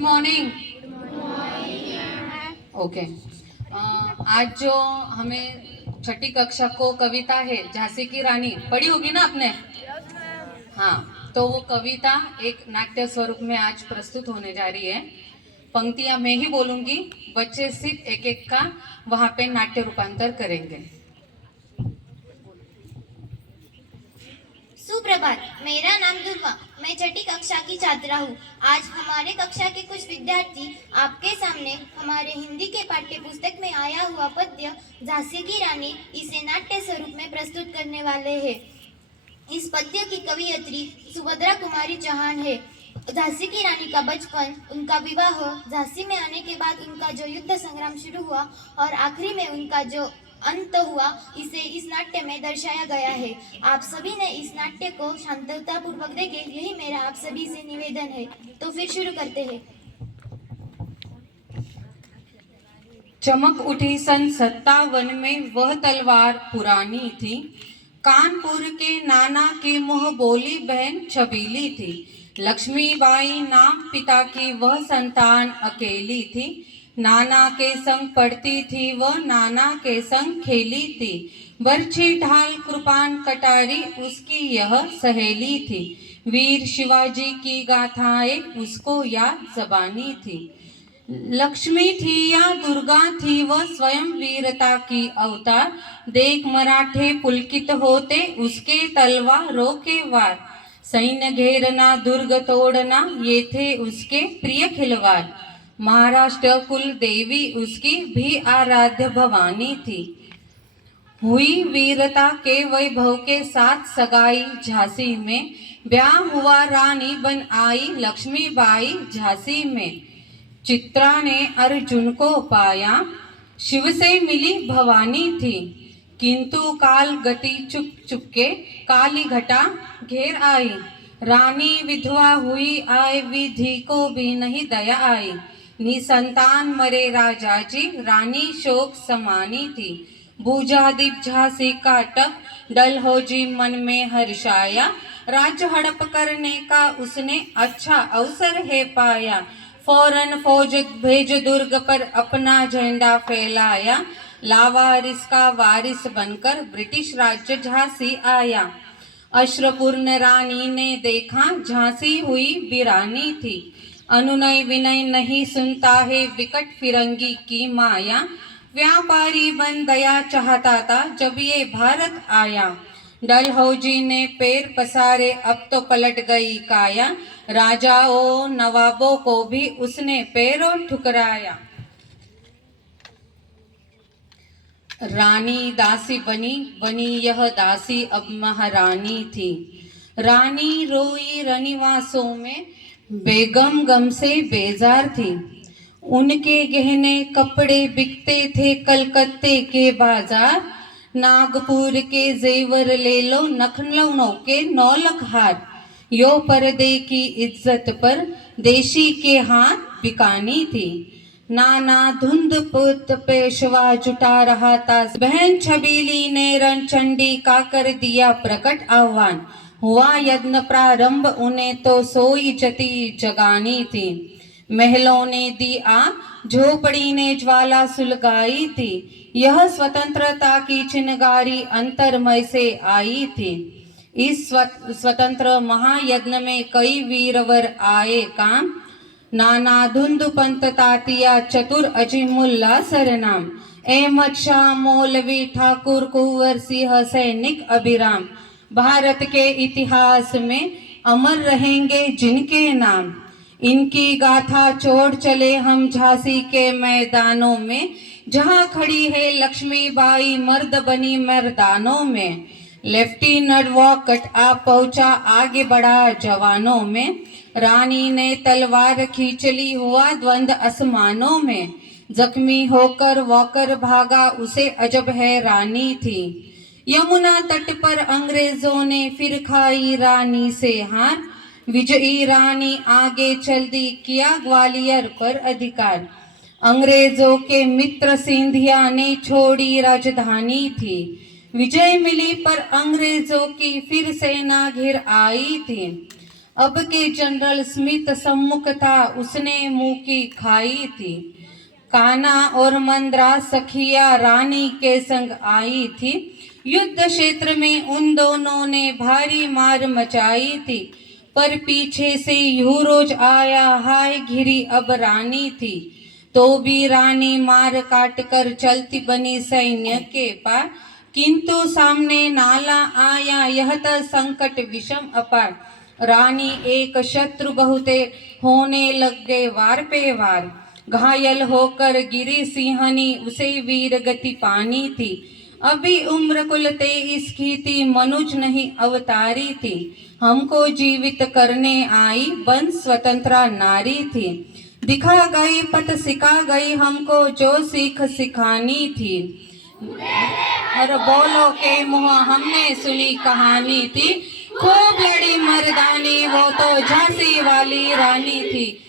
Morning. Okay. आज जो हमें छठी कक्षा को कविता है झांसी की रानी पढ़ी होगी ना आपने? हाँ, तो वो कविता एक नाट्य स्वरूप में आज प्रस्तुत होने जा रही है। पंक्तियां मैं ही बोलूंगी, बच्चे सिर्फ एक एक का वहां पे नाट्य रूपांतर करेंगे। सुप्रभात। मेरा नाम दुर्वा, मैं छठी कक्षा की छात्रा हूँ। आज हमारे कक्षा के कुछ विद्यार्थी आपके सामने हमारे हिंदी के पाठ्य पुस्तक में आया हुआ पद्य झांसी की रानी इसे नाट्य स्वरूप में प्रस्तुत करने वाले हैं। इस पद्य की कवियत्री सुभद्रा कुमारी चौहान है। झांसी की रानी का बचपन, उनका विवाह, झांसी में आने के बाद उनका जो युद्ध संग्राम शुरू हुआ और आखिरी में उनका जो अंत हुआ, इसे इस नाट्य में दर्शाया गया है। आप सभी ने इस नाट्य को शांतता पूर्वक देखें, यही मेरा आप सभी से निवेदन है। तो फिर शुरू करते हैं। चमक उठी सन 57 में वह तलवार पुरानी थी। कानपुर के नाना की मुंह बोली बहन छबीली थी। लक्ष्मीबाई नाम पिता की वह संतान अकेली थी। नाना के संग पढ़ती थी वह, नाना के संग खेली थी। बरछी ढाल कृपान कटारी उसकी यह सहेली थी। वीर शिवाजी की गाथाएं उसको याद जबानी थी। लक्ष्मी थी या दुर्गा थी वह स्वयं वीरता की अवतार। देख मराठे पुलकित होते उसके तलवारों के वार। सैन्य घेरना दुर्ग तोड़ना ये थे उसके प्रिय खिलवाड़। महाराष्ट्र कुल देवी उसकी भी आराध्य भवानी थी। हुई वीरता के वैभव के साथ सगाई झांसी में। ब्याह हुआ रानी बन आई लक्ष्मीबाई झांसी में। चित्रा ने अर्जुन को पाया, शिव से मिली भवानी थी। किंतु काल गति चुप चुपके काली घटा घेर आई। रानी विधवा हुई आए विधि को भी नहीं दया आई। निसंतान मरे राजा जी रानी शोक समानी थी। बूझा दीप झांसी का टक डलहौजी मन में हर्षाया। राज्य हड़प करने का उसने अच्छा अवसर है पाया। फौरन फौज भेज दुर्ग पर अपना झंडा फैलाया। लावारिस का वारिस बनकर ब्रिटिश राज्य झांसी आया। अश्रुपूर्ण रानी ने देखा झांसी हुई वीरानी थी। अनुनय विनय नहीं सुनता है विकट फिरंगी की माया। व्यापारी बन दया चाहता था जब ये भारत आया। डलहौजी ने पैर पसारे अब तो पलट गई काया। राजाओं नवाबों को भी उसने पैरों ठुकराया। रानी दासी बनी बनी यह दासी अब महारानी थी। रानी रोई रनिवासों में बेगम गम से बेजार थी। उनके गहने कपड़े बिकते थे कलकत्ते के बाजार। नागपुर के जेवर ले लो लखनऊ के 9 लाख हार। यो पर्दे की इज्जत पर देशी के हाथ बिकानी थी। नाना धुंध पुत पेशवा जुटा रहा था। बहन छबीली ने रणचंडी का कर दिया प्रकट आह्वान। हुआ यज्ञ प्रारंभ उन्हें तो सोई जती जगानी थी। महलों ने दी आग झोपड़ी ने ज्वाला सुलगाई थी। यह स्वतंत्रता की चिनगारी अंतरमय से आई थी। इस स्वतंत्र महायज्ञ में कई वीरवर आए काम। नाना धुंध पंत तातिया चतुर अजीमुल्ला सरनाम। अहमद शाह मौलवी ठाकुर कुंवर सिंह सैनिक अभिराम। भारत के इतिहास में अमर रहेंगे जिनके नाम। इनकी गाथा छोड़ चले हम झांसी के मैदानों में। जहां खड़ी है लक्ष्मीबाई मर्द बनी मर्दानों में। लेफ्टिनेंट वॉकट आ पहुंचा आगे बढ़ा जवानों में। रानी ने तलवार खींच ली हुआ द्वंद आसमानों में। जख्मी होकर वॉकर भागा उसे अजब है रानी थी। यमुना तट पर अंग्रेजों ने फिर खाई रानी से हार। विजयी रानी आगे चल दी किया ग्वालियर पर अधिकार। अंग्रेजों के मित्र सिंधिया ने छोड़ी राजधानी थी। विजय मिली पर अंग्रेजों की फिर सेना घिर आई थी। अब के जनरल स्मिथ सम्मुख था, उसने मुंह की खाई थी। कान्हा और मंद्रा सखिया रानी के संग आई थी। युद्ध क्षेत्र में उन दोनों ने भारी मार मचाई थी, पर पीछे से यूरोज आया, हाय घिरी अब रानी थी। तो भी रानी मार काट कर चलती बनी सैन्य के पार, किंतु सामने नाला आया, यह था संकट विषम अपार। रानी एक शत्रु बहुते, होने लग गए वार पे वार। घायल होकर गिरी सिंहनी, उसे वीर गति पानी थी। अभी उम्र कुल 23 की थी, मनुज नहीं अवतारी थी। हमको जीवित करने आई, बन स्वतंत्रा नारी थी। दिखा गई पथ सिखा गई हमको, जो सीख सिखानी थी। और बोलो के मुँह हमने सुनी कहानी थी। खूब लड़ी मर्दानी, वो तो झांसी वाली रानी थी।